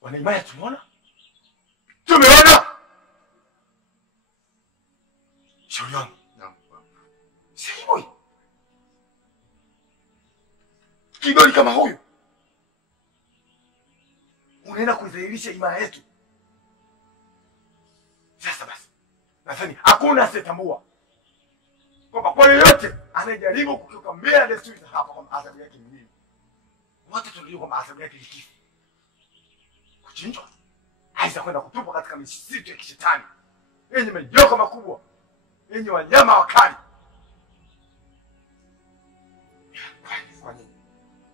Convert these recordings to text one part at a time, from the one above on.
Wanaimaya tumeona? Tumeona! Shauri yangu. Naam. Sihiboi. Kidoli kama huyu. Unaenda kuidhihirisha imani yetu. Sasa basi. Nadhani hakuna asiyetambua kwamba kwa yoyote anayejaribu kukiuka mila desturi za hapa kwamba adhabu yake ni nini. Wote tunajua kwamba adhabu yake ni kifo. Kuchinjwa. Aidha kwenda kutupwa katika misitu ya kishetani yenye majoka makubwa, yenye wanyama wakali. Kwa nini?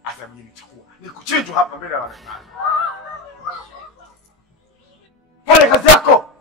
Adhabu hii itakuwa ni kuchinjwa hapa mbele ya wanadamu. Fanya kazi yako.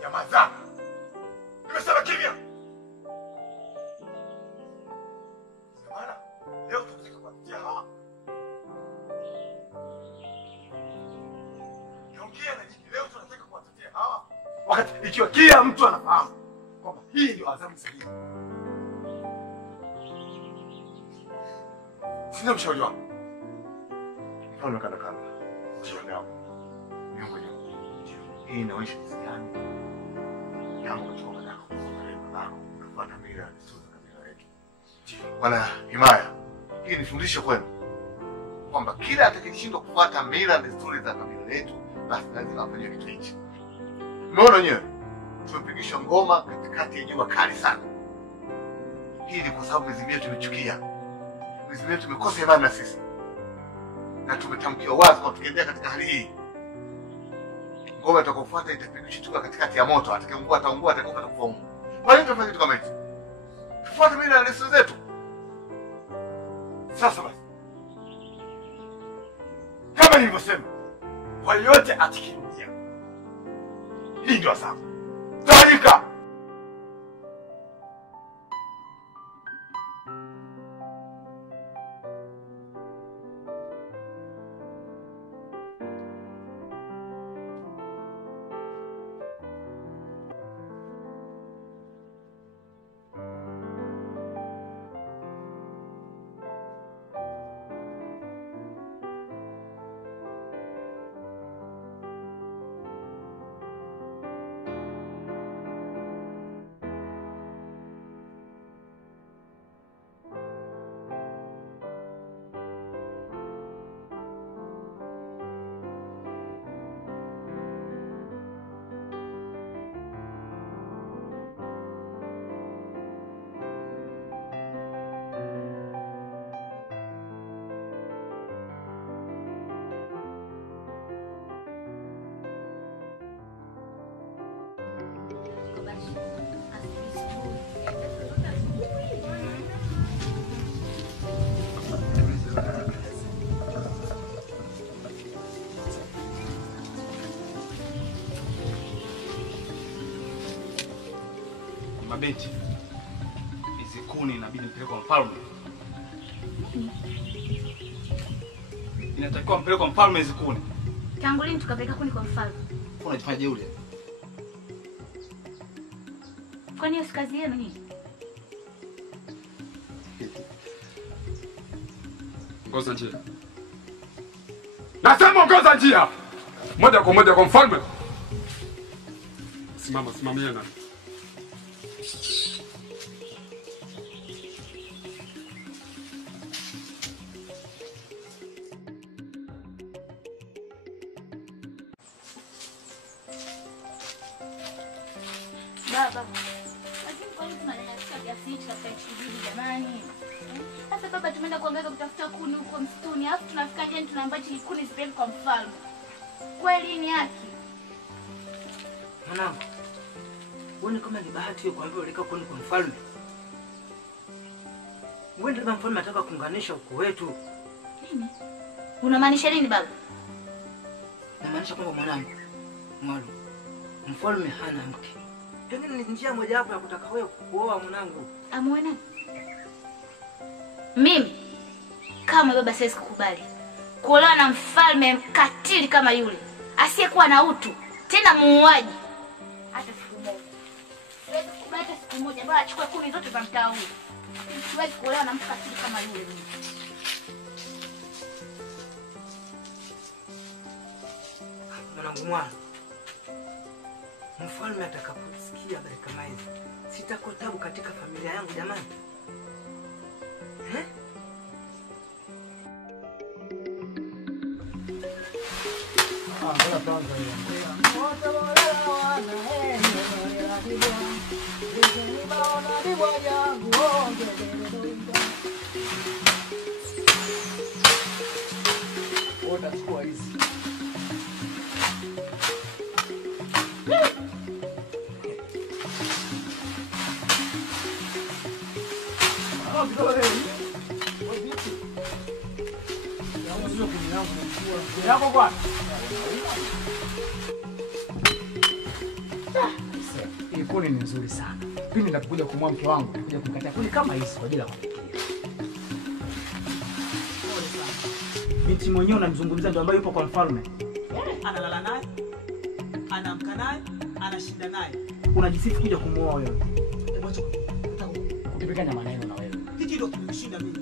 Nyamaza! Nimesema kimya! Samana, leo tunataka kuwatia hawa. Niongea na nyinyi, leo tunataka kuwatetea hawa. Wakati ikiwa kila mtu anafahamu kwamba hii ndio adhabu sahihi. Sina mshauri wangu. Mfano kana. Jioni hapo. Miungu yangu. Hii inaonyesha jinsi gani yangu kutoka ndako kufuata mila na desturi za kabila letu. Bwana Himaya, hii ni fundisho kwenu kwamba kila atakayeshindwa kufuata mila na desturi za kabila letu basi lazima afanywe kitu hichi. Umeona wenyewe? Tumepigishwa ngoma katikati ya jua kali sana. Hii ni kwa sababu mizimu yetu imechukia. Mizimu yetu imekosa imani na sisi. Na tumetamkiwa wazi kwa tukiendelea katika hali hii, ngoma itakayofuata itapigishwa tuka katikati ya moto. Atakayeungua ataungua, atakayekufa atakufa. Kwa nini tunafanya kitu kama hichi? Tufuate mila na desturi zetu. Sasa basi, kama nilivyosema, kwa yote atikirudia, hii ndio adhabu. Tawanyika! Mabeti, hizi kuni inabidi mpeleke kwa mfalme. Inatakiwa mpeleke kwa mfalme hizi kuni. Tangu lini tukapeleka kuni kwa mfalme? Unajifanya jeuri. Kwani hiyo si kazi yenu nini? Ongoza njia. Nasema ongoza njia. Moja kwa moja kwa mfalme. Simamia na. Baba, lakini kwa nini tunanyanyasika kiasi hichi katika nchi hii jamani? Sasa baba tumeenda kuangaza kutafuta kuni huko msituni, alafu tunafika njiani tunaambiwa kuni zipeleke kwa mfalme. Kweli ni haki? Mwanangu, uone kama ni bahati hiyo kuambiwa uleka kuni kwa mfalme. Uende kama mfalme anataka kuunganisha ukoo wetu. Nini? Unamaanisha nini baba? Namaanisha kwamba mwanangu, Mwalo, mfalme hana mke. Pengine ni njia moja wapo ya kutaka wewe kuoa mwanangu. Amuone nani? Mimi kama baba siwezi kukubali kuolewa na mfalme mkatili kama yule, asiyekuwa na utu, tena muuaji. Hata siku moja. Siwezi kukubali hata siku moja, bora achukue kuni zote za mtaa huu. Siwezi kuolewa na mkatili kama yule mimi. Mwanangu Mwalo, mfalme atakaposikia habari kama hizi, sitakuwa tabu katika familia yangu jamani. Utachukua hizi. Yako kwa? Hii kuni ni nzuri sana. Pindi ninapokuja kumwoa mke wangu, nitakuja kumkatia kuni kama hizi kwa ajili ya kupikia. Binti mwenyewe unamzungumzia ndio ambaye yupo kwa mfalme. Analala naye, anaamka naye, anashinda naye. Unajisifu kuja kumuoa wewe. Kutipikana maneno na wewe. Hiki ndio kimeshinda mimi.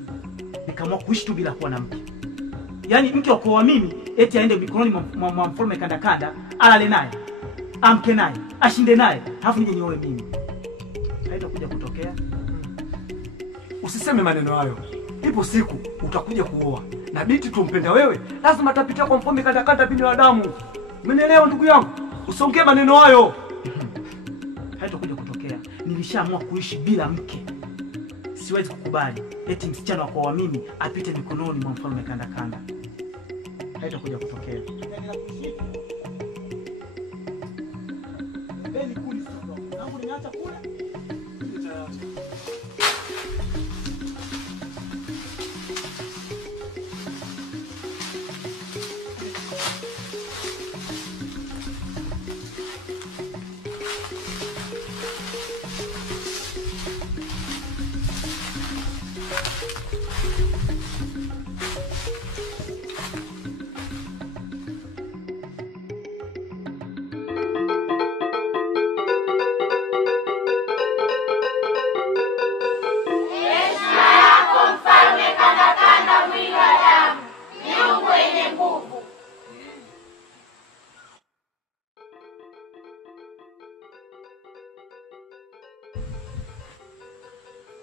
Nikaamua kuishi tu bila kuwa na mke. Yaani mke wa kuoa mimi eti aende mikononi mwa mfalme kanda kanda, alale naye, amke naye, ashinde naye, halafu nije nioe mimi. Haitakuja kutokea. Usiseme maneno hayo. Ipo siku utakuja kuoa. Na binti tumpenda wewe, lazima atapitia kwa mfalme kanda kanda binadamu. Umenielewa ndugu yangu? Usongee maneno hayo. Haitakuja kutokea. Nilishaamua kuishi bila mke. Siwezi kukubali eti msichana wa kuoa mimi apite mikononi mwa mfalme kanda kanda. Haitakuja kutokea. Beni kuni sasa. Nangu niacha kule.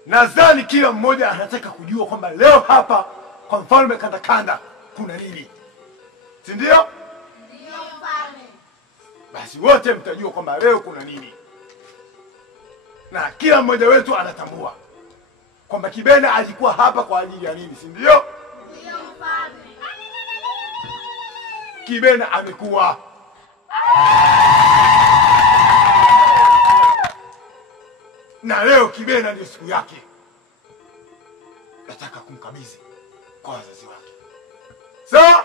Nadhani kila mmoja anataka kujua kwamba leo hapa kwa mfalme kanda kanda kuna nini. Si ndio? Ndio mfalme. Basi wote mtajua kwamba leo kuna nini. Na kila mmoja wetu anatambua kwamba Kibena alikuwa hapa kwa ajili ya nini, si ndio? Ndio mfalme. Kibena amekuwa. Na leo Kibena ndio siku yake. Nataka kumkabidhi kwa wazazi wake. Sawa?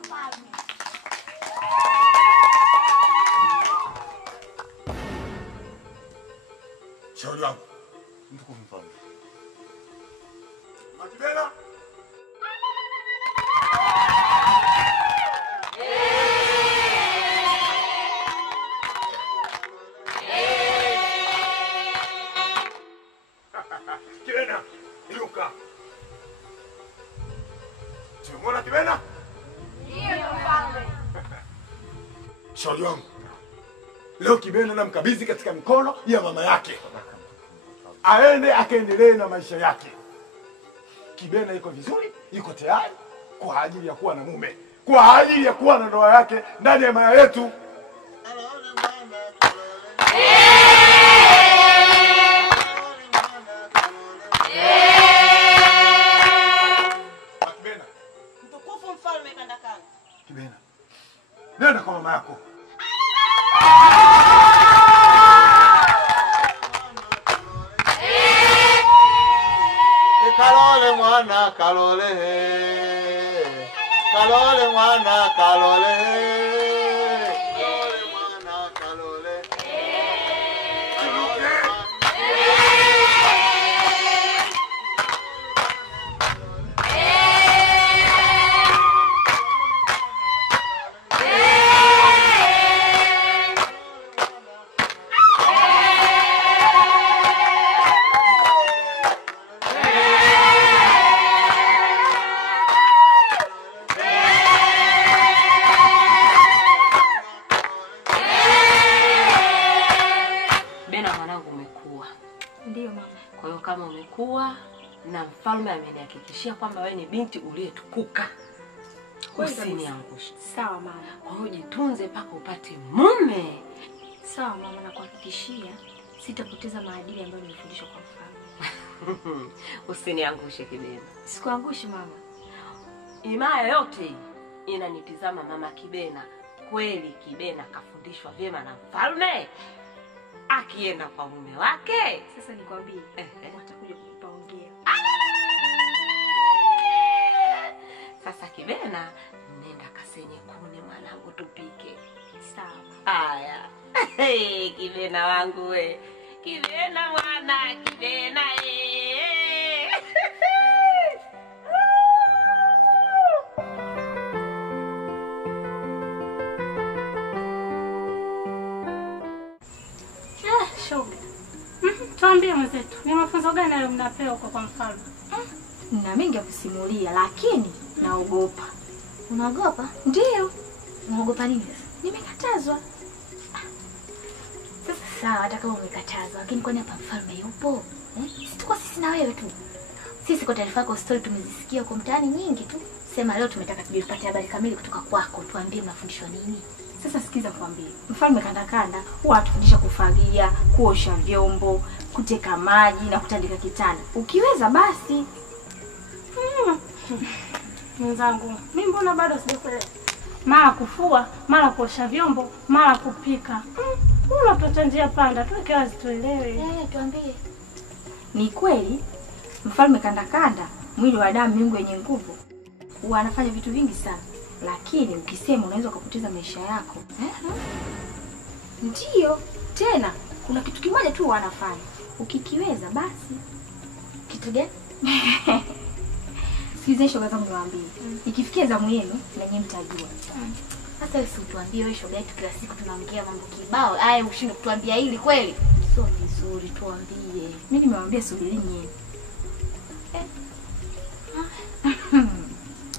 Mfalme. Shauri wangu. Mtukufu mfalme. Kibena? Kibena, inuka. Tumemwona Kibena? Ndio mfalme. Shauri wangu. Leo Kibena namkabidhi katika mikono ya mama yake. Aende akaendelee na maisha yake. Kibena yuko vizuri, yuko tayari kwa ajili ya kuwa na mume, kwa ajili ya kuwa na ndoa yake ndani ya maya yetu. mama yako. Kalole mwana kalole, kalole mwana kalole, kalole mwana kalole. Kama umekuwa na mfalme amenihakikishia kwamba wewe ni binti uliyetukuka. Usiniangushe. Sawa mama. Kwa hiyo jitunze mpaka upate mume. Sawa mama, na kuhakikishia sitapoteza maadili ambayo nilifundishwa kwa mfalme. Usiniangushe Kibena. Sikuangushi mama. Imaya yote inanitizama mama Kibena. Kweli Kibena kafundishwa vyema na mfalme? Akienda kwa mume wake. Sasa nikwambie, watakuja kukupaongea. Sasa Kibena, nenda kasenye kune mwanangu tupike. Sawa. Haya. Kibena wangu we. Kibena mwana, Kibena Shoga. Tuambie mwenzetu, ni mafunzo gani hayo mnapewa kwa mfalme? Na mengi ya kusimulia, lakini naogopa. Unaogopa? Ndio. Unaogopa nini? Nimekatazwa. Sasa sawa, hata kama umekatazwa, lakini kwani hapa mfalme yupo? Sisi tuko sisi na wewe tu. Sisi kwa taarifa yako story tumezisikia kwa mtaani nyingi tu. Sema leo tumetaka tupate habari kamili kutoka kwako, tuambie mnafundishwa nini. Sasa sikiza kwambie. Mfalme Kandakanda huwa atufundisha kufagia, kuosha vyombo, kuteka maji na kutandika kitanda. Ukiweza basi. Mwenzangu, mimi mbona bado sijakuelewa? Mara kufua, mara kuosha vyombo, mara kupika. Unapata njia panda, tuweke wazi tuelewe. Tuambie. Ni kweli Mfalme Kandakanda, mwili wa damu, miungu yenye nguvu, huwa anafanya vitu vingi sana. Lakini ukisema unaweza kupoteza maisha yako. Ndio, tena kuna kitu kimoja tu wanafanya. Ukikiweza basi. Kitu gani? Sikizeni shoga zangu niwaambie. Ikifikia zamu yenu na nyinyi mtajua. Sasa wewe usituambie wewe shoga yetu, kila siku tunaongea mambo kibao. Aya ushinde kutuambia hili kweli? Sio vizuri, tuambie. Mimi nimewaambia subirini nyinyi.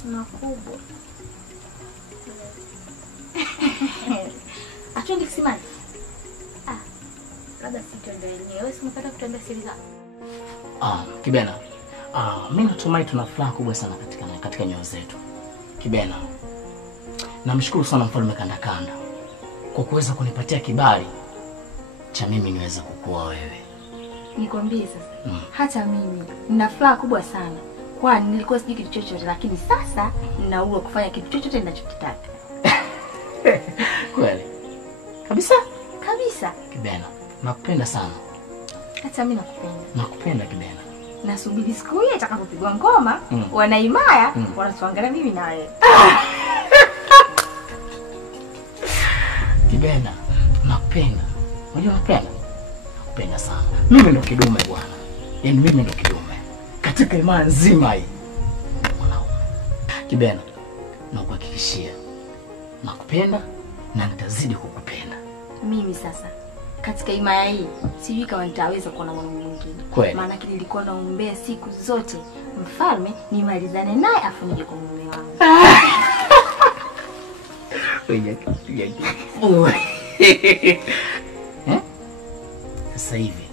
Makubwa. Atuende kisimani. Labda si tuende wenyewe. Wewe umepata kutuambia siri zako? Kibena. Mimi natumai tuna furaha kubwa sana katika nyoyo zetu. Kibena. Namshukuru sana Mfalme Kandakanda kwa kuweza kunipatia kibali cha mimi niweze kukua wewe. Nikwambie sasa, hata mimi nina furaha kubwa sana. Kwani nilikuwa sijui kitu chochote, lakini sasa nina uwezo kufanya kitu chochote ninachokitaka. Kweli? Kabisa? Kabisa. Kibena, nakupenda sana. Hata mimi nakupenda. Nakupenda Kibena. Nasubiri siku hiyo itakapopigwa ngoma, wanaimaya, wanatuangalia mimi na wewe. Kibena, nakupenda. Unajua nakupenda? Nakupenda sana. Mimi ndo kidume bwana. Yaani mimi ndo kidume. Katika imani nzima hii. Mwanaume. Kibena, nakuhakikishia nakupenda na nitazidi kukupenda. Mimi sasa katika imaya hii sijui kama nitaweza kuona mwanaume mwingine. Maana kile nilikuwa naombea siku zote mfalme nimalizane naye afu nije kwa mume wangu. Sasa hivi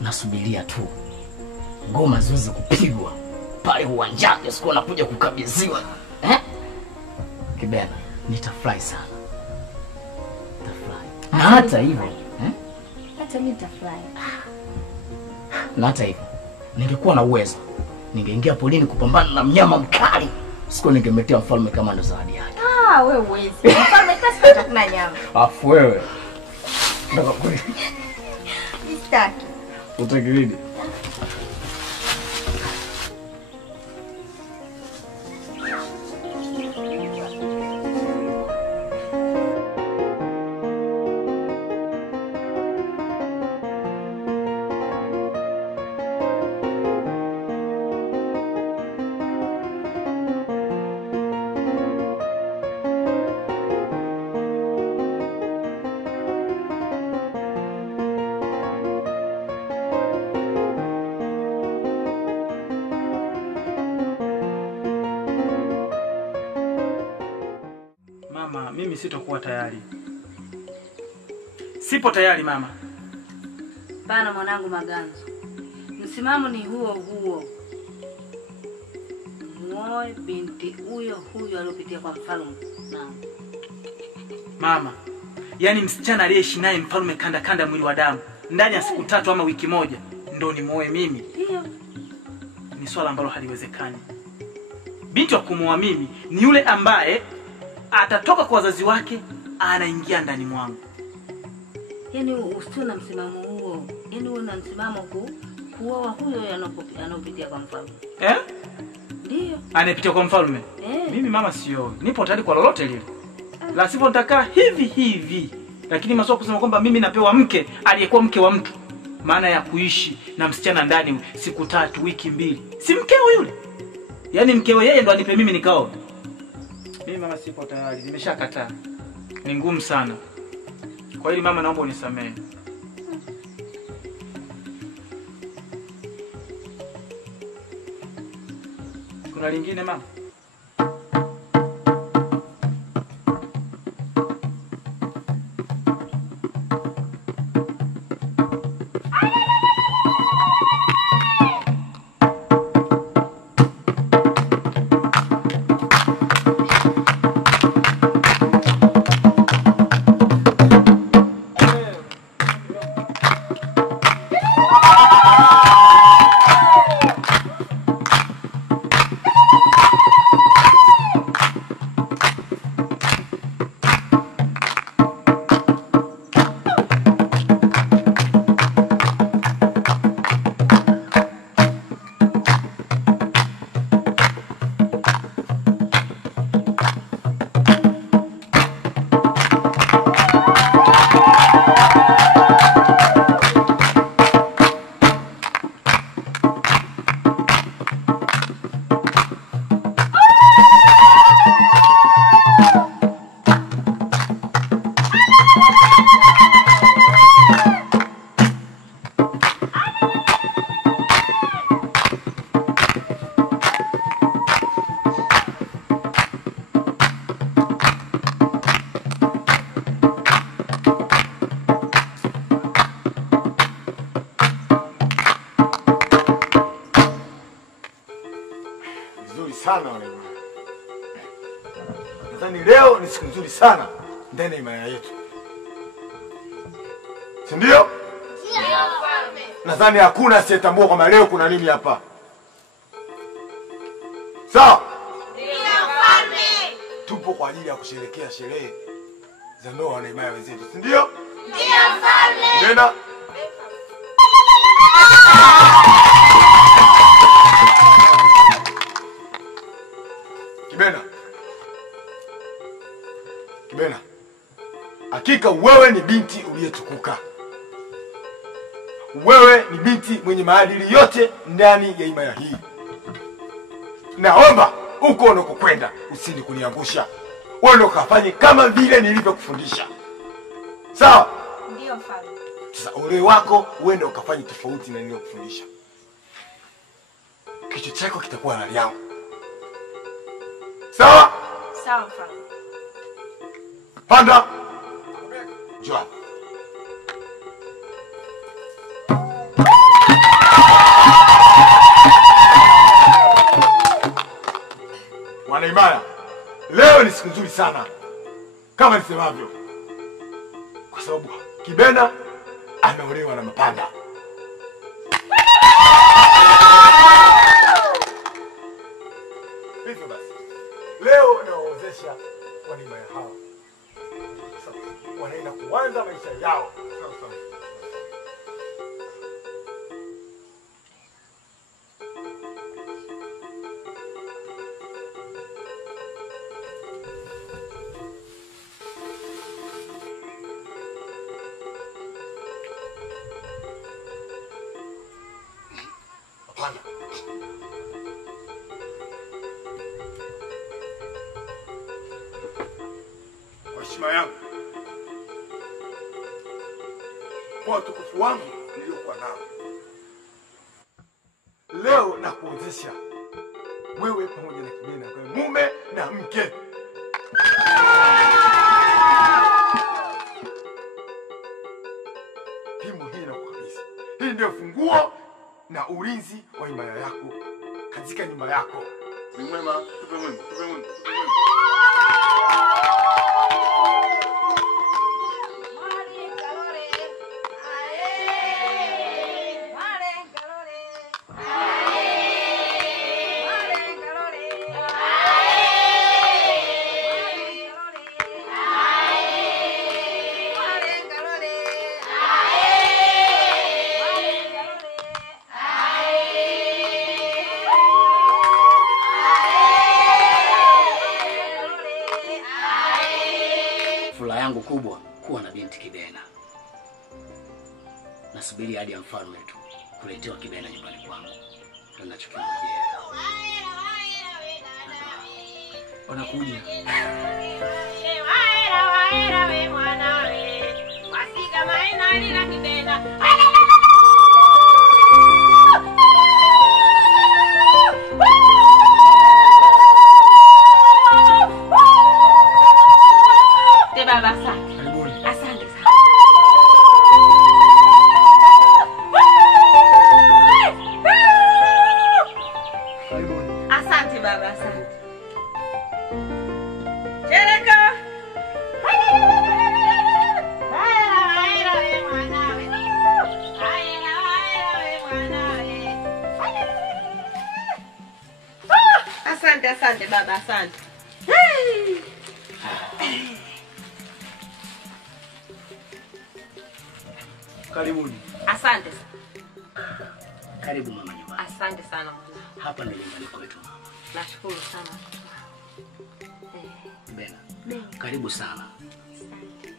nasubiria tu ngoma ziweze kupigwa pale uwanjani, siku nakuja kukabidhiwa. Kibena, nitafurahi sana. Nitafurahi. Na hata hivyo, hata mimi nitafurahi. Na hata hivyo, ningekuwa na uwezo, ningeingia polini kupambana na mnyama mkali. Siku ningemletea mfalme kama ndo zawadi yake. Ah, wewe uwezi. Mfalme kasi atakula nyama. Afu wewe. Nataka kweli. Sitaki. Utakiridi. Mama, mimi sitokuwa tayari. Sipo tayari mama. Bana mwanangu Maganzo. Msimamo ni huo huo. Muoe binti huyo aliyopitia kwa mfalme. Naam. Mama, yani msichana aliyeishi naye mfalme kanda mwili wa damu ndani ya siku 3 ama wiki moja ndo ni muoe mimi. Ndio. Ni swala ambalo haliwezekani. Binti wa kumuoa mimi ni yule ambaye atatoka kwa wazazi wake anaingia ndani mwangu. Yaani usio na msimamo huo. Yaani una msimamo kuoa huyo anaopitia kwa mfalme. Ndio. Anayepitia kwa mfalme? Mimi mama sio. Nipo tayari kwa lolote lile. La sivyo nitakaa hivi. Lakini maswala kusema kwamba mimi napewa mke aliyekuwa mke wa mtu. Maana ya kuishi na msichana ndani siku 3, wiki 2. Si mkeo yule. Yaani mkeo yeye ndo anipe mimi nikao. Mimi mama sipo tayari, nimeshakataa. Ni ngumu sana. Kwa hili mama naomba unisamehe. Kuna lingine mama? Sana wale bwana. Nadhani leo ni siku nzuri sana ndani ya imaya yetu. Si ndio? Ndio mfalme. Nadhani hakuna asiyetambua kwamba leo kuna nini hapa. Sawa? Ndio mfalme. Tupo kwa ajili ya kusherehekea sherehe za ndoa na imaya wenzetu, si ndio? Ndio mfalme. Nenda. Kibena, hakika wewe ni binti uliyetukuka. Wewe ni binti mwenye maadili yote ndani ya imaya hii. Naomba uko unakokwenda usije kuniangusha. Wewe ukafanye kama vile nilivyokufundisha. Sawa? Ndio mfalme. Sasa ole wako uende ukafanye tofauti na niliyokufundisha. Kichwa chako kitakuwa na yangu. Sawa? Sawa mfalme. Panda. Njoo. Wanaimaya, leo ni siku nzuri sana kama nisemavyo, kwa sababu Kibena ameolewa na Mapanda. Hivyo basi leo nawaozesha wanimaya hawa sasa wanaenda kuanza maisha yao. Sawa. Hapana. Kwa heshima yangu, kwa utukufu wangu niliokuwa nao, leo nakuozesha wewe pamoja na Kibena kwa mume na mke. Himo hii na kabisa. Hii ndio funguo na ulinzi wa himaya yako katika nyumba yako. Ni mwema, tupe mwema, tupe mwema, tupe mwema. Furaha yangu kubwa kuwa na binti Kibena. Nasubiri hadi ya mfalme tu kuletewa Kibena nyumbani kwangu. Ndio ninachokingojea. Wanakuja. Waera we mwana we. Wasika maina lila Kibena. Baba, asante. Karibuni. Asante sana. Karibuni. Asante baba, asante. Chereka. Waera we mwanawe. Waera we mwanawe. Asante, asante baba, asante. Karibuni. Asante. Karibu mama nyumbani. Asante sana mwana. Hapa ndio nyumbani kwetu mama. Nashukuru sana. Bena. Karibu sana.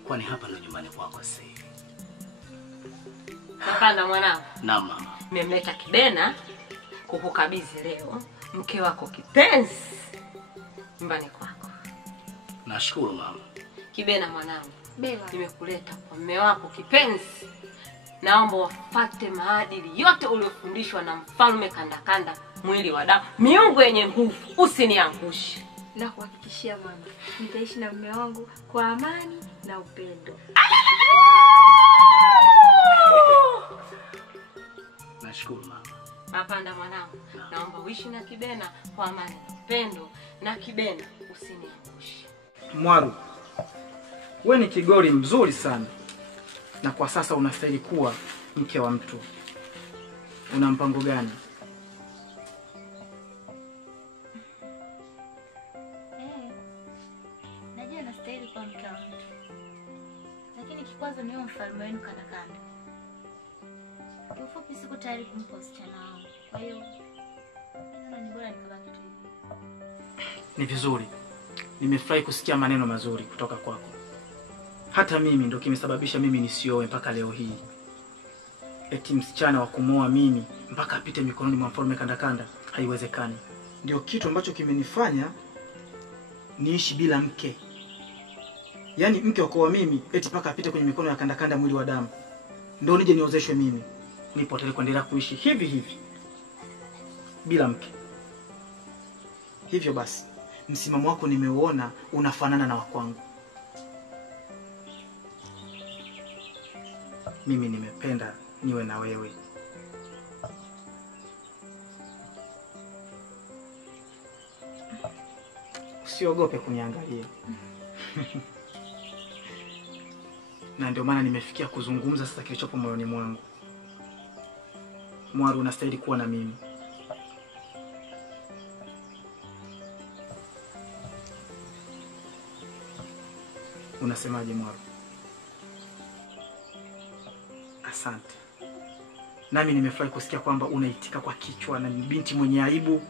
Kwani hapa ndio nyumbani kwako sasa. Hapana mwanangu. Naam mama. Nimemleta Kibena kukukabidhi leo mke wako kipenzi nyumbani kwako. Nashukuru mama. Kibena mwanangu, nimekuleta kwa mume wako kipenzi. Naomba wafuate maadili yote uliofundishwa na mfalme Kandakanda, mwili wa damu, miungu yenye nguvu. Usiniangushe. Na kuhakikishia mama, nitaishi na mume wangu kwa amani na upendo. Nashukuru mama. Hapana mwanangu, naomba uishi na Kibena kwa amani na upendo, na Kibena usiniangushe. Mwaru, wewe ni kigori mzuri sana, na kwa sasa unastahili kuwa mke wa mtu. Una mpango gani? Najua nastahili kuwa mke wa mtu, lakini kikwazo ni huyo mfalme wenu Kandakanda. Kiufupi, siko tayari kumpa usichana wangu, kwa hiyo ni bora nikabaki tu hivi. Ni vizuri. Nimefurahi kusikia maneno mazuri kutoka kwako. Hata mimi ndio kimesababisha mimi nisioe mpaka leo hii. Eti msichana wa kumoa mimi mpaka apite mikononi mwa mfalme Kandakanda, haiwezekani. Ndio kitu ambacho kimenifanya niishi bila mke. Yaani mke wa kwa mimi eti mpaka apite kwenye mikono ya Kandakanda, mwili wa damu. Ndio nije niozeshwe mimi. Nipo tayari kuendelea kuishi hivi hivi bila mke. Hivyo basi, msimamo wako nimeuona unafanana na wakwangu. Mimi nimependa niwe na wewe. Usiogope kuniangalia. Na ndio maana nimefikia kuzungumza sasa kilichopo moyoni mwangu. Mwaru, unastahili kuwa na mimi. Unasemaje Mwaro? Asante. Nami nimefurahi kusikia kwamba unaitika kwa kichwa, na ni binti mwenye aibu.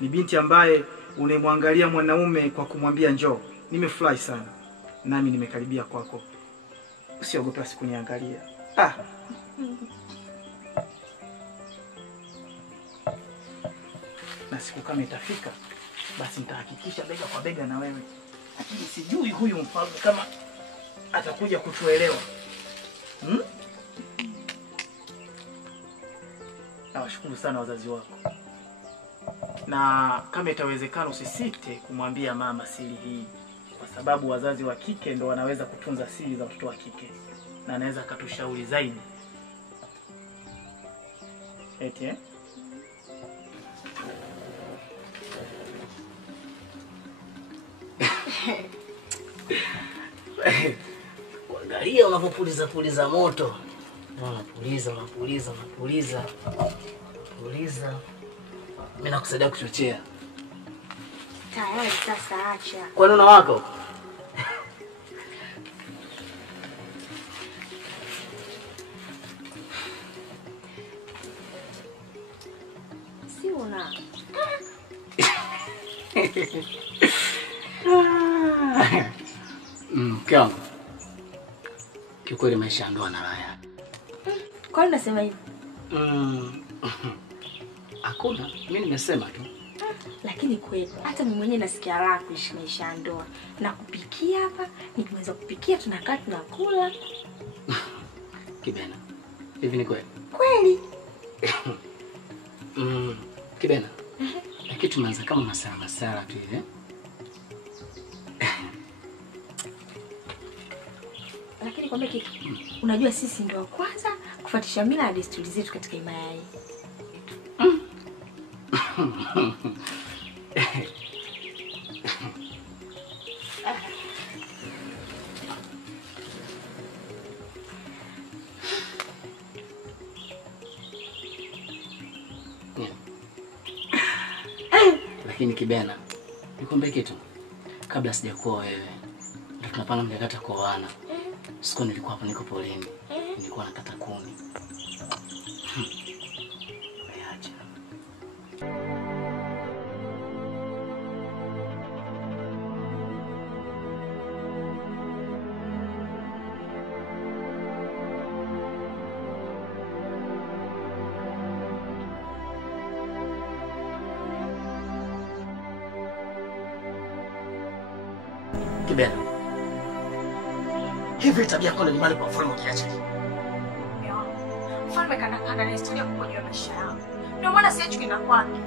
Ni binti ambaye unaimwangalia mwanaume kwa kumwambia njoo. Nimefurahi sana. Nami nimekaribia kwako. Usiogope sikuniangalia. Na siku kama itafika, basi nitahakikisha bega kwa bega na wewe. Lakini sijui huyu mfalme kama atakuja kutuelewa. Nawashukuru sana wazazi wako. Na kama itawezekana usisite kumwambia mama siri hii, kwa sababu wazazi wa kike ndo wanaweza kutunza siri za watoto wa kike, na anaweza akatushauri zaidi. Eti Angalia unapopuliza moto. Unapuliza. Mimi nakusaidia kuchochea. Tayari sasa acha. Kwa nini unawaka? Si una. Kiangu. Kikweli maisha ya ndoa na raha. Kwa nini unasema hivyo? Hakuna, mimi nimesema tu. Lakini kweli hata mimi mwenyewe nasikia raha kuishi maisha ya ndoa. Na kupikia hapa, nikimaliza kupikia tunakaa tunakula. Kibena. Hivi ni kweli? Kweli. Kibena. Lakini tumeanza kama masala tu hivi. Lakini kwambie kitu. Unajua sisi ndio wa kwanza kufuatisha mila na desturi zetu katika himaya hii. Lakini Kibena, nikwambie kitu. Kabla sijakuoa wewe, ndio tunapanga mkakati kuoana. Siku nilikuwa hapo niko poleni. Nilikuwa nakata kuni. Acha. Kibena. Hivi tabia kwa nyumbani kwa mfalme kiache. Mfalme kana na historia kubwa juu ya maisha yangu. Ndio maana siachi kwenda kwake.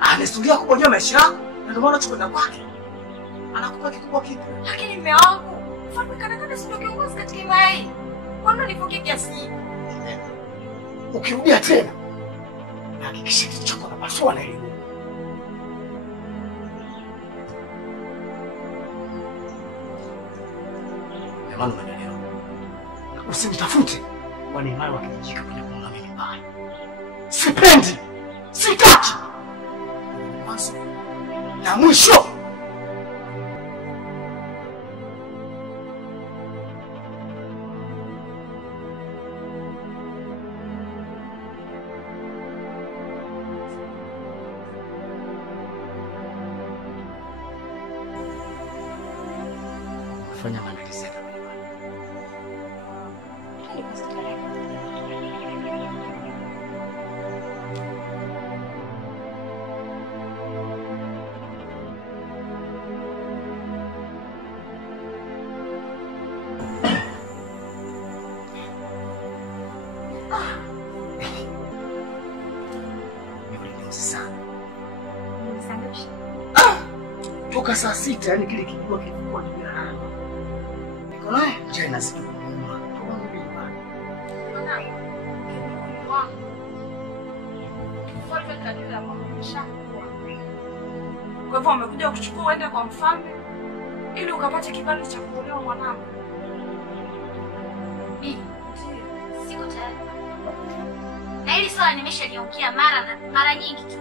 Ana historia kubwa juu ya maisha yako. Na ndio maana tukwenda kwake. Anakupa kikubwa kipi? Lakini mume wangu, mfalme kana sio kiongozi katika himaya hii. Kwa nini nifokie kiasi hiki? Ukirudia tena, hakikisha kitu chako na pasua na elimu. Jamani umeelewa? Usinitafute wanaimani wakijika kwenye kuona mimi mbaya. Sipendi! Sitaki! Mwanzo na mwisho! Fanya maandalizi yako. Toka saa 6 yani kile kijua kilikuwa ni jana. Niko naye njaa inazidi kuuma. Kama mimi nyumbani. Kwa hivyo amekuja kuchukua uende kwa mfalme ili ukapate kibali cha kuolewa mwanangu. Siko tayari. Na hili swala nimeshaliongea mara nyingi tu.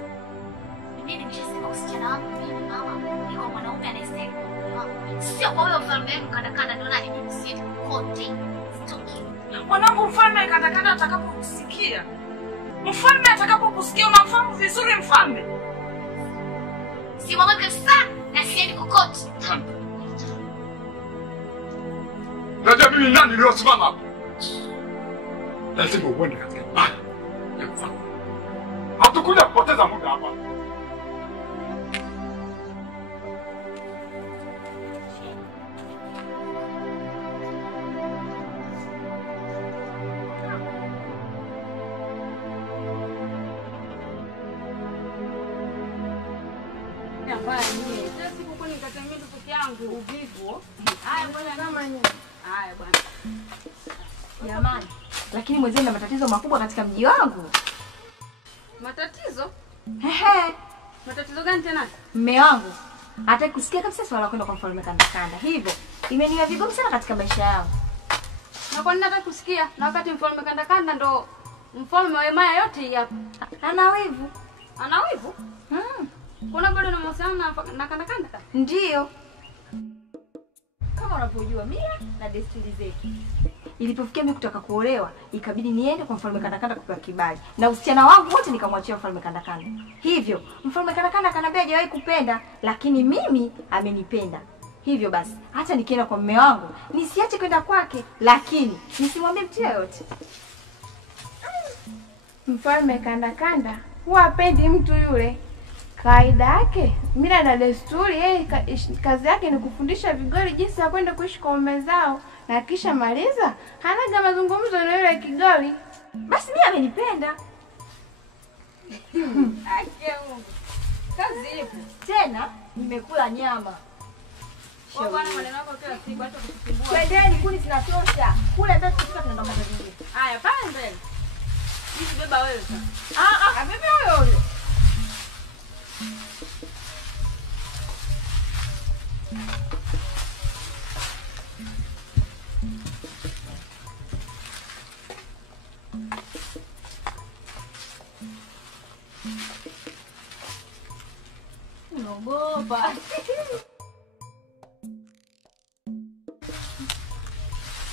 Mimi nimeshasema usichana wangu mimi mama niko mwanaume anayestahili kwa mume wangu. Sio kwa huyo mfalme wenu kanda ndio chochote. Sitoki. Mwanangu, mfalme katakata atakapokusikia. Mfalme atakapokusikia, unamfahamu vizuri mfalme. Simwage kabisa na siendi kokote. Najua mimi nani niliosimama hapa. Lazima uende katika ibada ya mfalme. Hatukuja kupoteza muda hapa. Jamani, lakini mwenzenu na matatizo makubwa katika mji wangu. Matatizo? Ehe. Matatizo gani tena? Mume wangu hataki kusikia kabisa swala kwenda kwa mfalme Kandakanda. Hivyo imeniwa vigumu sana katika maisha yangu. Na kwa nini hataki kusikia? Na wakati mfalme Kandakanda ndo mfalme wa himaya yote hii hapa. Ana wivu. Ana wivu? Kuna bado na mahusiano na Kandakanda? Ndiyo. Kama unavyojua mila na desturi zetu. Ilipofikia mimi kutaka kuolewa, ikabidi niende kwa mfalme Kandakanda kupewa kibali. Na usichana wangu wote nikamwachia mfalme Kandakanda. Hivyo, mfalme Kandakanda akaniambia hajawahi kupenda, lakini mimi amenipenda. Hivyo basi, hata nikienda kwa mume wangu, nisiache kwenda kwake, lakini nisimwambie mtu yeyote. Mfalme Kandakanda huwa hapendi mtu yule. Kaida yake, mila na desturi, yeye kazi yake ni kufundisha vigoli jinsi ya kwenda kuishi kwa mume zao, na kisha maliza hanaga mazungumzo na yule kigoli. Basi mimi amenipenda. Kazi ipo. Tena nimekula nyama. Kwa bwana maneno yako kila siku acha kukusumbua. Twendeni, kuni zinatosha. Kule mbele tukifika tunaenda kwa nyingine. Haya, pale mbele. Hivi beba wewe sasa. Bebe wewe. Unaogopa.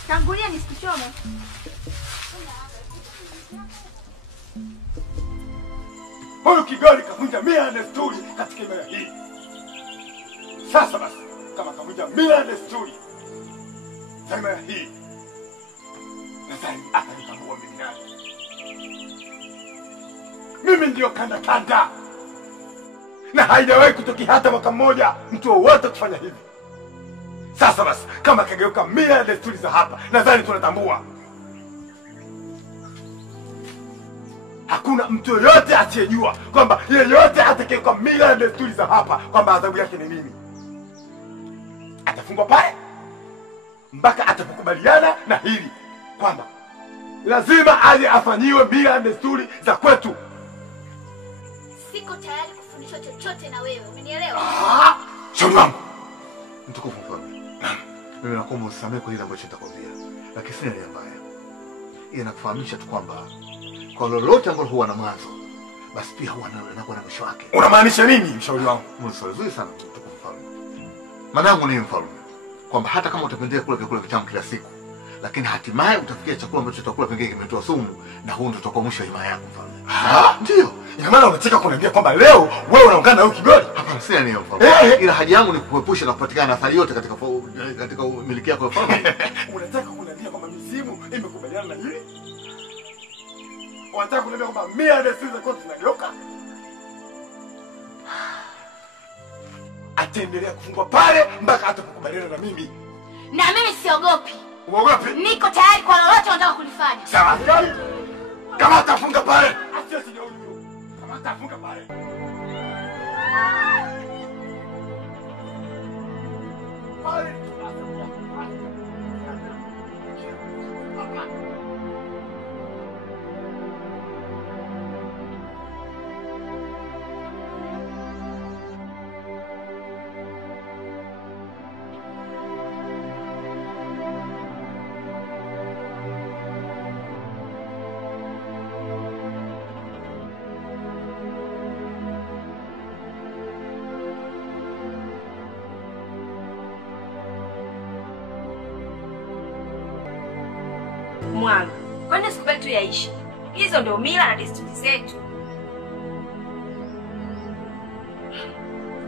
Tangulia nisikuchome. Huyu kigoli kavunja mila na desturi katika ibada hii. Sasa basi, kama kavunja mila na desturi za ibada hii, nadhani atanitambua mimi nani. Mimi ndio Kandakanda, na haijawahi kutokea hata mwaka mmoja mtu wowote kufanya hivi. Sasa basi, kama kageuka mila na desturi za hapa, nadhani tunatambua. Hakuna mtu yoyote asiyejua kwamba yeyote atakayeuka mila na desturi za hapa kwamba adhabu yake ni nini. Atafungwa pale mpaka atapokubaliana na hili kwamba lazima aje afanyiwe mila na desturi za kwetu. Siko tayari kufundishwa chochote na wewe, umenielewa? Shauri wangu. Mtukufu mfalme. Mimi nakuomba usamehe kwa ile ambacho nitakwambia. Lakini sina nia mbaya. Ila nakufahamisha tu kwamba kwa lolote ambalo huwa na mwanzo, basi pia huwa na mwisho wake. Unamaanisha nini mshauri wangu? Swali zuri sana mtukufu mfalme. Manangu ni mfalme, kwamba hata kama utapendelea kula vyakula vitamu kila siku, lakini hatimaye utafikia chakula ambacho utakula pengine kimetoa sumu, na huo ndio utakuwa mwisho wa himaya yako mfalme. Ndio. Ina maana unataka kuniambia kwamba leo wewe unaungana na huyu kigoli? Hapana, sina nia mfalme. Ila haja yangu ni kuepusha na kupatikana athari yote katika miliki yako ya mfalme. Unataka kuniambia kwamba mizimu imekubaliana na hili? Unataka kuniambia kwamba mila na desturi za kwetu zinageuka? Ataendelea kufungwa pale mpaka atapokubaliana na mimi. Na mimi siogopi. Uogopi? Niko tayari kwa lolote unataka kulifanya. Sawa. Kama atafunga pale, asiye huyo. Kama atafunga pale. Pale. Mwalo. Kwani usikubali tu yaishi? Hizo ndio mila na desturi zetu.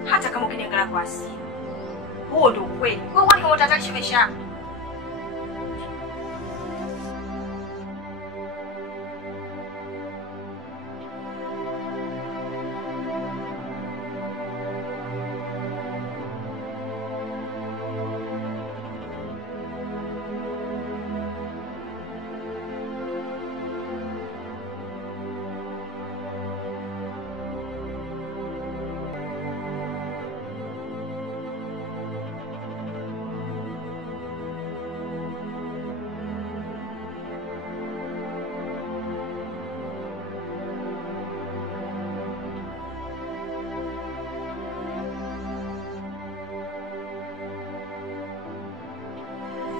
Hata kama ukiniangalia kwa asili. Huo ndio ukweli. Wewe uone kama utatarisha maisha yako.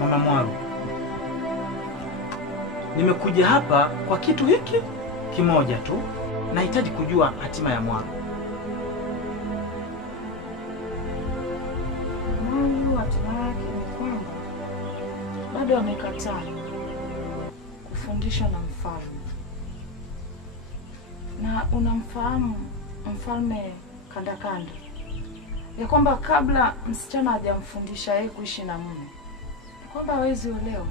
Mama Mwaro, nimekuja hapa kwa kitu hiki kimoja tu. Nahitaji kujua hatima ya Mwaro. Mwaro hatima yake ni kwamba bado amekataa kufundishwa na mfalme. Na unamfahamu Mfalme Kandakanda, ya kwamba kabla msichana hajamfundisha yeye kuishi na mume, kwamba hawezi olewa.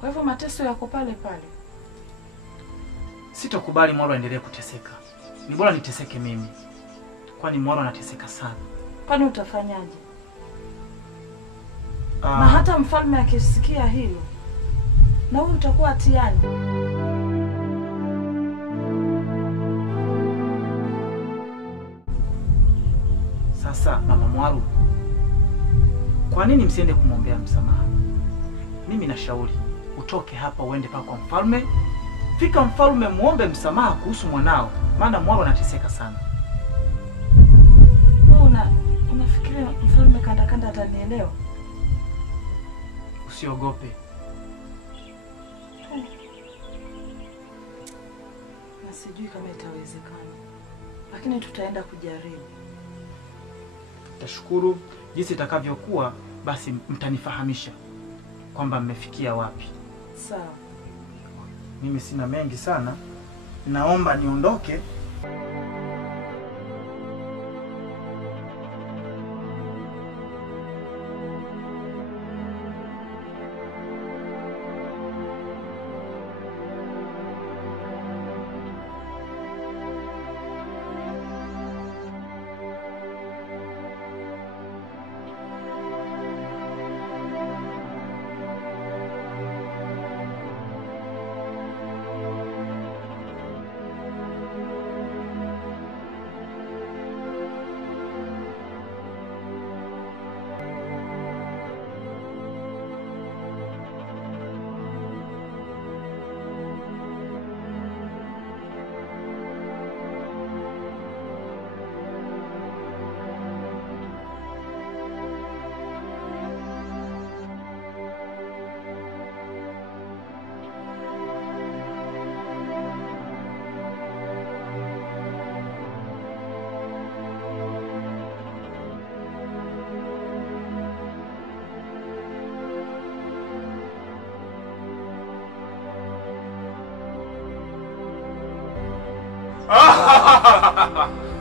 Kwa hivyo mateso yako pale pale. Sitokubali Mwaro aendelee kuteseka. Ni bora niteseke mimi. Kwani Mwaro anateseka sana. Kwani utafanyaje? Na hata mfalme akisikia hilo, na wewe utakuwa hatiani. Sasa Mama Mwaro, kwa nini msiende kumwombea msamaha? Mimi nashauri utoke hapa uende paka kwa mfalme. Fika mfalme muombe msamaha kuhusu mwanao, maana Mwaro anateseka sana. Unafikiria Mfalme Kandakanda atanielewa? Usiogope. Na sijui kama itawezekana, lakini tutaenda kujaribu. Tashukuru jinsi itakavyokuwa, basi mtanifahamisha kwamba mmefikia wapi. Sawa. Mimi sina mengi sana. Naomba niondoke.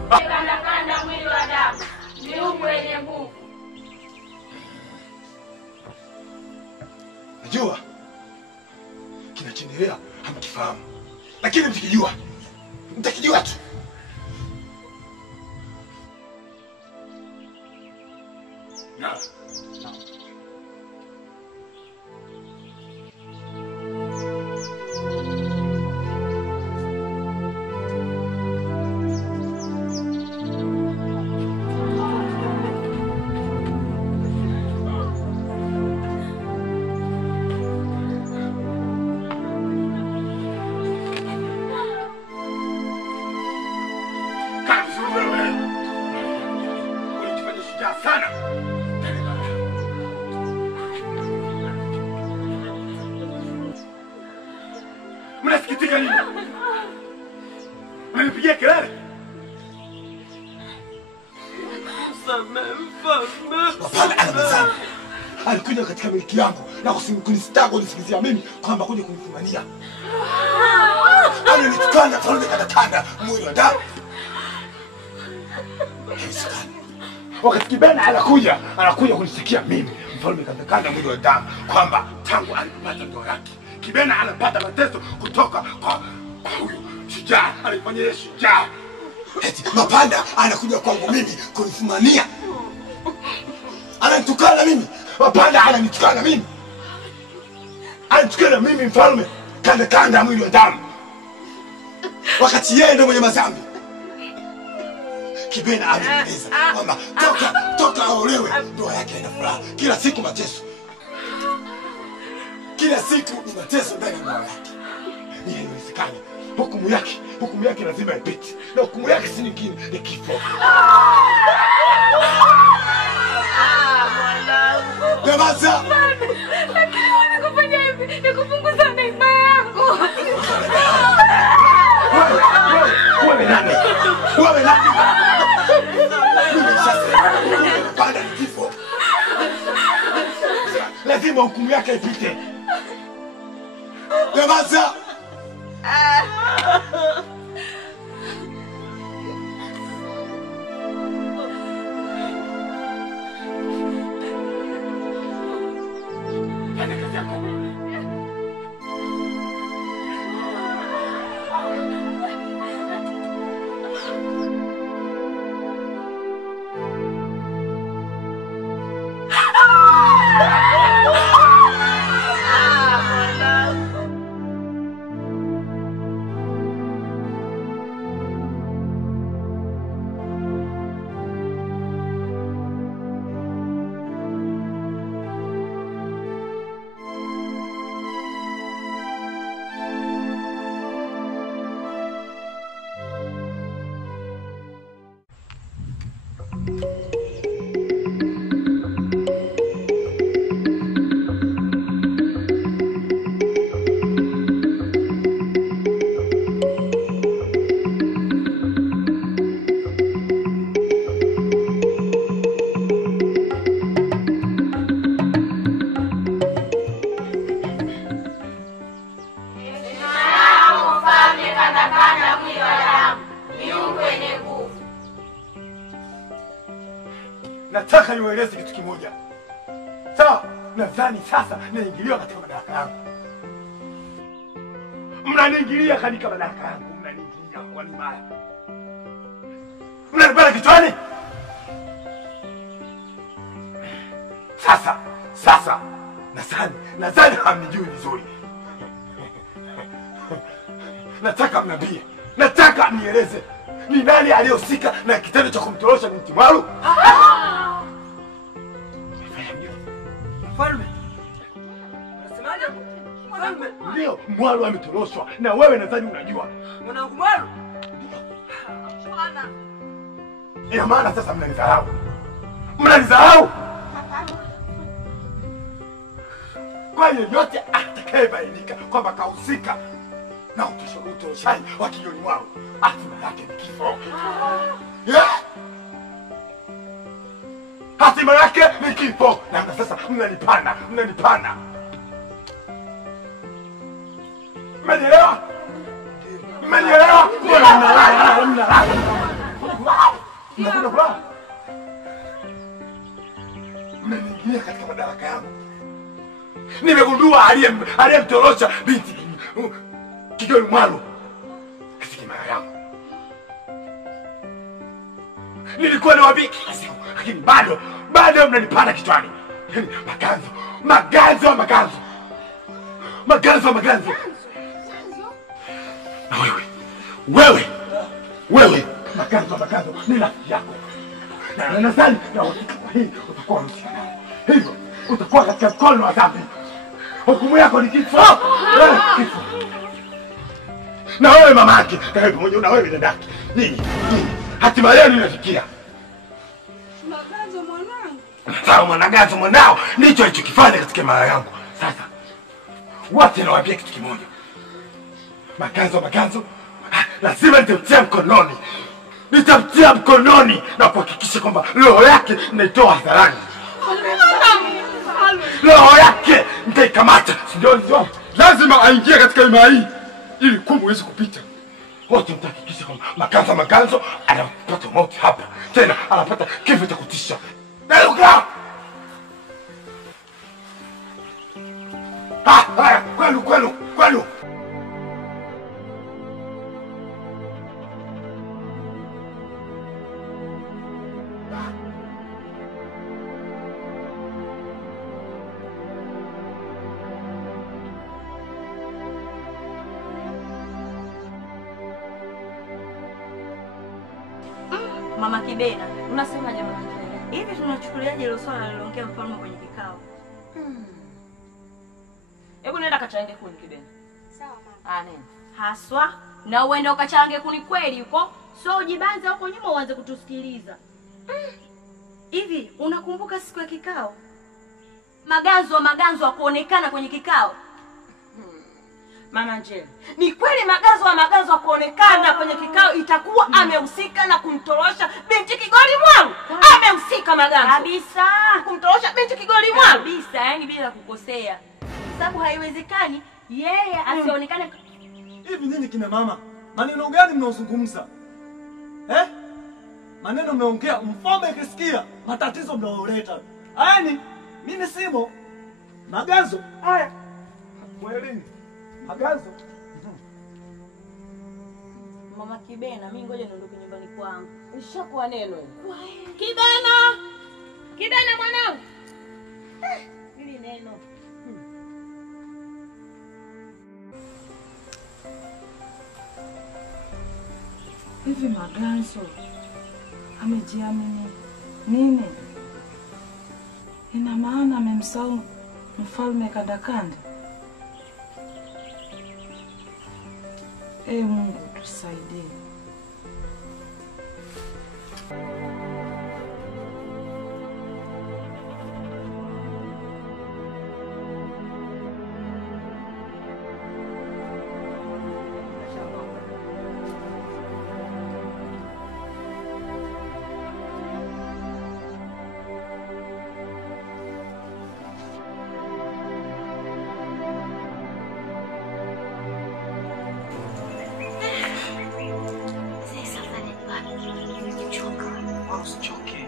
Kandakanda mwili wa damu, miungu yenye nguvu. Najua kinachoendelea hamkifahamu, lakini mtakijua, mtakijua tu. Na sana. Mnasikitika nini? Mnanipigia kelele? Hapana, ana mzani. alikuja katika miliki yangu na kunisitaka kunisikizia mimi kwamba kuja kunifumania. Ananitukana mfalme Kandakanda mwili wa damu. Wakati Kibena anakuja kunisikia mimi mfalme Kandakanda mwili wa damu kwamba tangu alipata ndoa yake Kibena anapata mateso kutoka kwa huyu shujaa, alifanyia shujaa. Eti Mapanda anakuja kwangu mimi kunifumania. Ananitukana mimi. Mapanda ananitukana mimi. Anatukana mimi mfalme Kandakanda mwili wa damu. Wakati yeye ndio mwenye madhambi. Kibena amenieleza kwamba toka aolewe ndoa yake ina furaha. Kila siku mateso. Kila siku ni mateso ndani ya ndoa yake. Ni haiwezekani. Hukumu yake lazima ipite. Na hukumu yake si nyingine ni kifo. Nyamaza! Lakini unikufanya hivi, nikupunguza neema yako. Wewe nani? Wewe nani? Baada ya kifo lazima hukumu yake ipite. Nyamaza! Nataka niwaeleze kitu kimoja. Sawa? Nadhani sasa naingiliwa katika madaraka yangu. Mnaniingilia katika madaraka yangu, mnaniingilia kwa mbaya. Mnanipata kichwani? Sasa nadhani hamnijui vizuri. Nataka mniambie, nataka mnieleze ni nani aliyehusika na kitendo cha kumtorosha binti Mwalu? Mfalme. Unasemaje? Mfalme. Ndio, Mwalu ametoroshwa na wewe nadhani unajua. Mwanangu Mwalu. Bwana. Ina maana sasa mnanidharau. Mnanidharau? Kwa yeyote atakayebainika kwamba kahusika na utoroshaji wa Kinyoni Mwalu, hatima yake ni kifo. Yeah. Hatima yake ni kifo. Na sasa mnanipanda. Mmenielewa? Mmenielewa? Mmeniingilia katika madaraka yangu. Nimegundua aliyemtorosha binti Kinyoni Mwalu katika mara yangu. Nilikuwa niwaambia kila siku, lakini bado mnanipanda kichwani. Yaani maganzo. Na wewe maganzo ni rafiki yako. Na nadhani na uhakika kwa hii utakuwa mshirika. Hivyo utakuwa katika mkono wa dhambi. Hukumu yako ni kifo. Kifo. Na wewe mama yake, pamoja na wewe dadake. Nini? Hatima yenu inafikia. Maganzo mwanangu. Sawa, Mwanagazo mwanao ndicho alichokifanya katika mara yangu. Sasa wote nawaambia kitu kimoja. Maganzo lazima nitamtia mkononi na kuhakikisha kwamba roho yake naitoa hadharani. roho yake nitaikamata. Ndio lazima aingie katika himaya hii ili kumbe iweze kupita. Wote mtahakikisha kwamba Maganzo anapata mauti hapa, tena anapata kifo cha kutisha. Beluka! Haya, kwenu. Mama Kibena, unasemaje mama Kibena? Hivi tunachukuliaje ile swala aliloongea mfalme kwenye kikao? Hebu nenda kachange kuni Kibena. Sawa mama. Nenda. Haswa na uende ukachange kuni kweli huko. So ujibanze huko nyuma uanze kutusikiliza. Hivi unakumbuka siku ya kikao? Maganzo kuonekana kwenye kikao. Mama Angela, ni kweli Maganzo kuonekana kwenye kikao itakuwa amehusika na kumtorosha binti Kigoli Mwalu? Amehusika Maganzo. Kabisa. Kumtorosha binti Kigoli Mwalu. Kabisa, yani bila kukosea. Sababu haiwezekani yeye asionekane. Hivi nyinyi kina mama, maneno gani mnaozungumza? Maneno mnaongea mfalme akisikia, matatizo mnaoleta. Yaani mimi simo Maganzo. Haya. Mwelini. Maganzo. Mama Kibena, mimi ngoja niondoke nyumbani kwangu. Ishakuwa neno hili. Kibena mwanangu. Hili neno. Hivi Maganzo amejiamini nini? Ina maana amemsahau mfalme Kandakanda? Mungu tusaidie. Usichoke.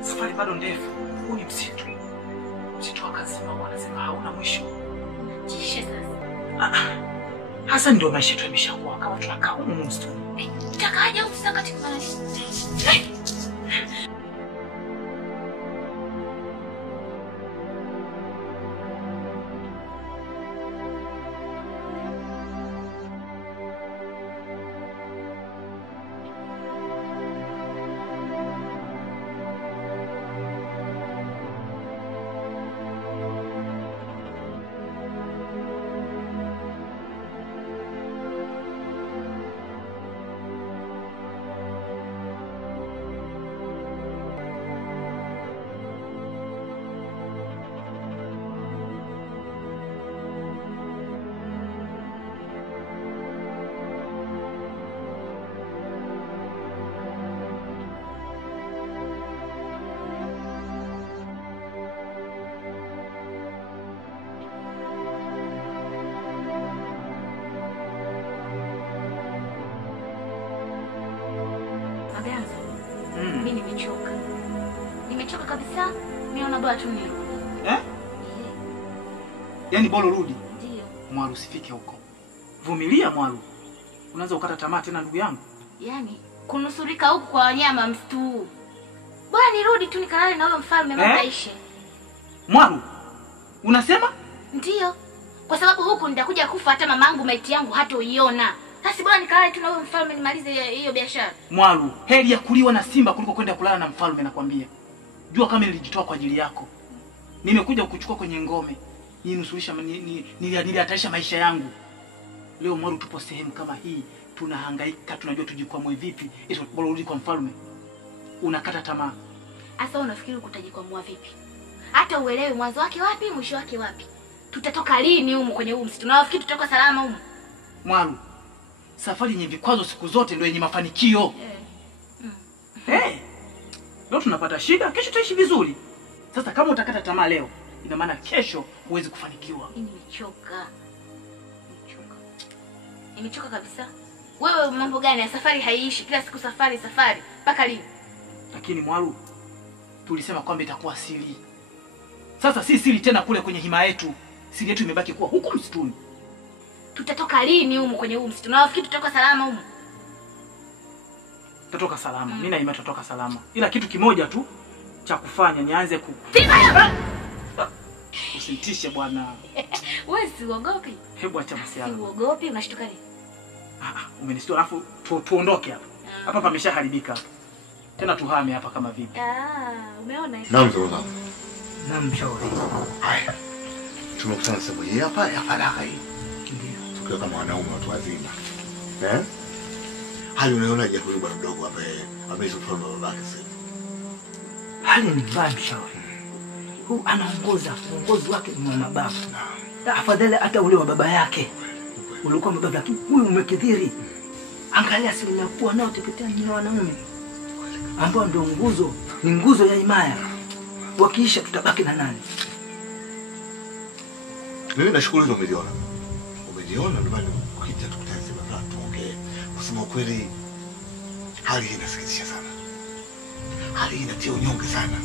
Safari bado ndefu. Huu ni msitu. Msitu wakazima wanasema hauna mwisho. Jishe sasa. Hasa ndio maisha yetu yameshakuwa kama tunakaa humu msituni. Utakaje usakati kwa nani? Mimi nimechoka. Nimechoka kabisa. Mimi naona bora tu nirudi. Yaani bora rudi. Ndio. Mwaru usifike huko. Vumilia Mwaru. Unaanza ukata tamaa tena ndugu yangu. Yaani kunusurika huku kwa wanyama msitu. Bora nirudi tu nikalale na huyo mfalme maisha. Mwaru. Unasema? Ndio. Kwa sababu huku nitakuja kufa hata mamangu maiti yangu hatoiona. Sasa bora nikalale tu na huyo mfalme nimalize hiyo biashara. Mwaru, heri ya kuliwa na simba kuliko kwenda kulala na mfalme nakwambia. Jua kama nilijitoa kwa ajili yako. Nimekuja kukuchukua kwenye ngome. Ninusulisha nilihatarisha maisha yangu. Leo Mwaru tupo sehemu kama hii, tunahangaika, tunajua tujikwamue vipi, eti bora urudi kwa mfalme. Unakata tamaa. Asa unafikiri utajikwamua vipi? Hata uelewe mwanzo wake wapi, mwisho wake wapi. Tutatoka lini humu kwenye huu msitu? Unafikiri tutatoka salama humu? Mwaru, safari yenye vikwazo siku zote ndio yenye mafanikio. Leo tunapata shida, kesho tutaishi vizuri. Sasa kama utakata tamaa leo, ina maana kesho huwezi kufanikiwa. Nimechoka. Nimechoka kabisa. Wewe mambo gani ya safari haiishi? Kila siku safari safari. Mpaka lini? Lakini Mwalu, tulisema kwamba itakuwa siri. Sasa si siri tena kule kwenye hima yetu. Siri yetu imebaki kuwa huko msituni. Tutatoka lini humu kwenye huu msitu? Na wafikiri tutatoka salama humu? Tutatoka salama. Mimi na imani tutatoka salama. Ila kitu kimoja tu cha kufanya nianze ku Usinitishe bwana. Wewe si uogopi? Hebu acha masiara. Si uogopi, unashtuka nini? Umenistua alafu tuondoke hapa. Hapa pameshaharibika. Tena tuhame hapa kama vipi? Umeona hivi? Naam mzee wangu. Naam mshauri. Haya. Tumekutana sehemu hii hapa ya faragha hii. Ndio. Tukiwa kama wanaume watu wazima. Hali unaionaje huyu bwana mdogo ambaye amezofanya babake sasa? Hali ni mbaya mshauri. Huyu anaongoza, uongozi wake ni wa mababu. Afadhali hata ule wa baba yake. Ulikuwa mbaba, lakini huyu umekithiri. Angalia asilimia kubwa nao teketea ni wanaume. Ambao ndio ni nguzo ya himaya. Wakiisha tutabaki na nani? Mimi nashukuru hizo umeliona. Umeliona ndio maana ukija tukutazama na tuongee. Kusema kweli hali hii inasikitisha sana. Hali hii inatia unyonge sana.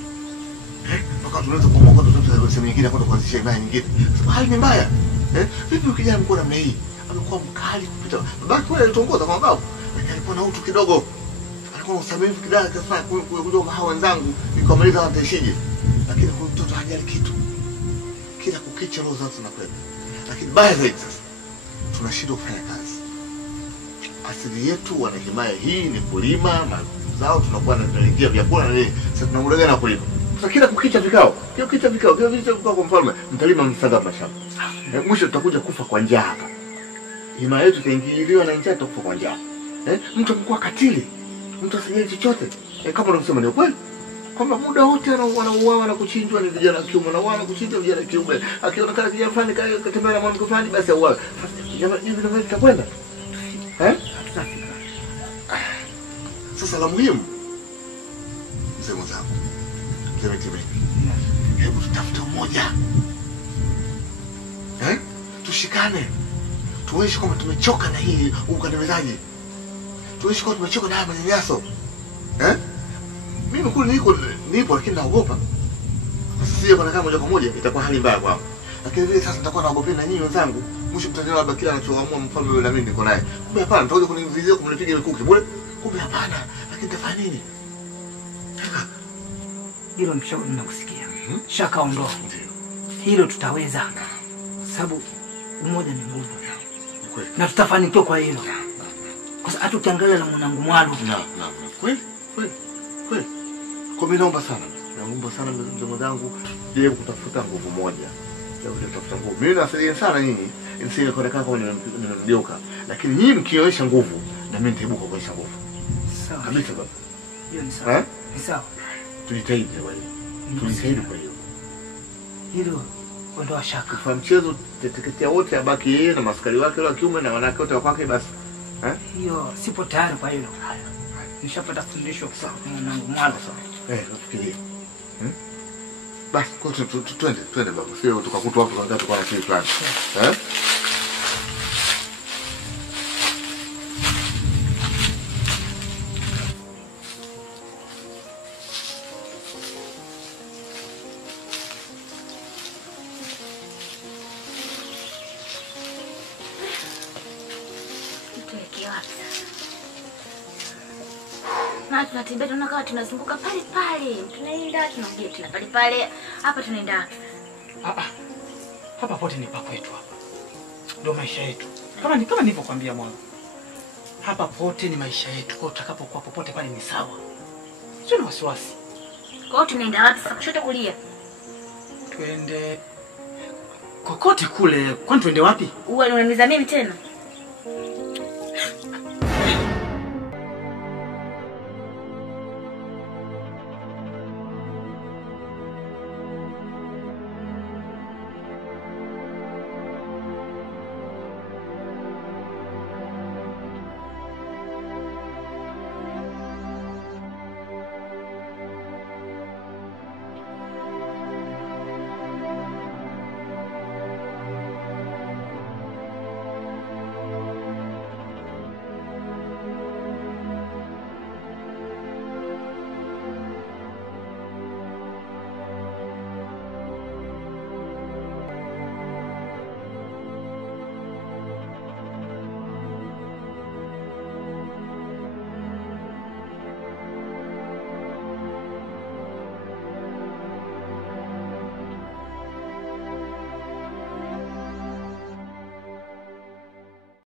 Mpaka tunaweza kumwongoza mtoto sehemu nyingine kwenda kuanzisha imani nyingine. Sasa hali ni mbaya. Vipi ukija mkoa namna hii? Amekuwa mkali kupita. Babake wewe alitongoza kwa babu. Lakini alikuwa na utu kidogo. Alikuwa msamivu kidogo kafanya kuja kwa hao wenzangu nikamaliza wataishije. Lakini huyu mtoto hajali kitu. Kila kukicha roho zake zinakwenda. Lakini baya zaidi sasa. Tunashindwa kufanya kazi. Asili yetu wana himaya hii ni kulima, mazao tunakuwa tunaingia vyakula na nini. Sasa tunamulega na kulima. Sasa kila kukicha vikao kwa mfalme, mtalima msaga mashamba. Mwisho tutakuja kufa kwa njaa hapa. Himaya yetu itaingiliwa na njaa, tutakufa kwa njaa. Mtu amekuwa katili. Mtu asijali chochote. Kama unasema ni kweli. Kwamba muda wote wanauawa na kuchinjwa ni vijana kiume na wana kuchinjwa vijana kiume. Akionekana kijana fulani katembea na mwanamke fulani basi auawe. Jamaa hivi ndio tutakwenda. Tutafika. Sasa la muhimu mzee mwenzangu. Mzee Mtime. Hebu tutafute umoja. Tushikane. Tuishi kama tumechoka na hii ukandamizaji. Tuishi kama tumechoka na haya manyanyaso. Mimi kule nipo lakini naogopa. Sasa sije kwa moja kwa moja itakuwa hali mbaya kwangu. Lakini vile sasa nitakuwa naogopa na nyinyi wenzangu. Mwisho mtaniona labda kila anachoamua mfalme yule na mimi niko naye. Kumbe hapana, nitakuja kunivizia kumnipiga mikuki bure. Kumbe hapana, lakini nitafanya nini? Hilo mshauri nakusikia. Shaka ondoa. Hilo tutaweza. Sababu umoja ni nguvu. Na tutafanikiwa kwa hilo. Kwa sababu hata ukiangalia na mwanangu Mwalu. Kweli. Kwa mimi naomba sana mzee mwanangu jaribu kutafuta nguvu moja. Jaribu kutafuta nguvu. Mimi nasaidia sana nyinyi, nisije kuonekana kama nimemgeuka. Lakini nyinyi mkionyesha nguvu na mimi nitaibuka kuonyesha nguvu. Sawa. Kabisa baba. Hiyo ni sawa. Ni sawa. Tujitahidi kwa hiyo. Tujitahidi kwa hiyo. Hilo ondoa shaka. Kwa mchezo teketea wote abaki yeye na maskari wake wa kiume na wanawake wote wa kwake basi. Hiyo sipo tayari kwa hilo. Nishapata fundisho kwa mwanangu Mwalu. Nafikiria. Basi kwa twende baba. Sio tukakuta watu wangapi kwa nafasi fulani. Na tunatembea tunaona kama tunazunguka pale pale. Tunaenda tunarudia tena pale pale. Hapa tunaenda. Hapa pote ni pa kwetu hapa. Ndio maisha yetu. Kama nilivyokuambia mwanzo. Hapa pote ni maisha yetu. Kwa utakapokuwa popote pale ni sawa. Sio na wasiwasi. Kwa hiyo tunaenda wapi sasa? Kushoto kulia? Twende kokote kule. Kwani twende wapi? Uwe unaniuliza mimi tena?